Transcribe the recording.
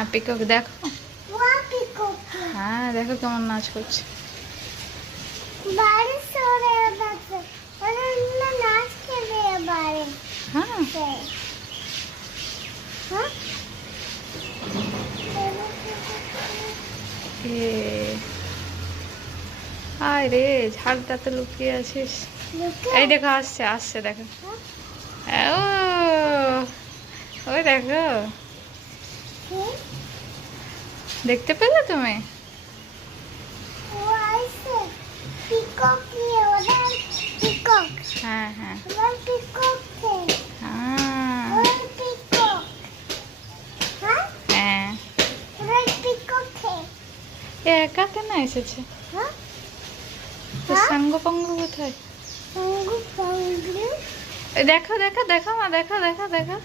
হ্যাঁ পিকক দেখো। হ্যাঁ দেখো কেমন নাচ করছে। হ্যাঁ আয় রে ঝাড়টাতে লুকিয়ে আছিস। এই দেখো আসছে আসছে দেখো। ও ওই দেখো দেখতে পেলে তুমি? হ্যাঁ হ্যাঁ হ্যাঁ এ একা কেন এসেছে? সাঙ্গ পাঙ্গ কোথায়? দেখো দেখো দেখো মা দেখো দেখো দেখো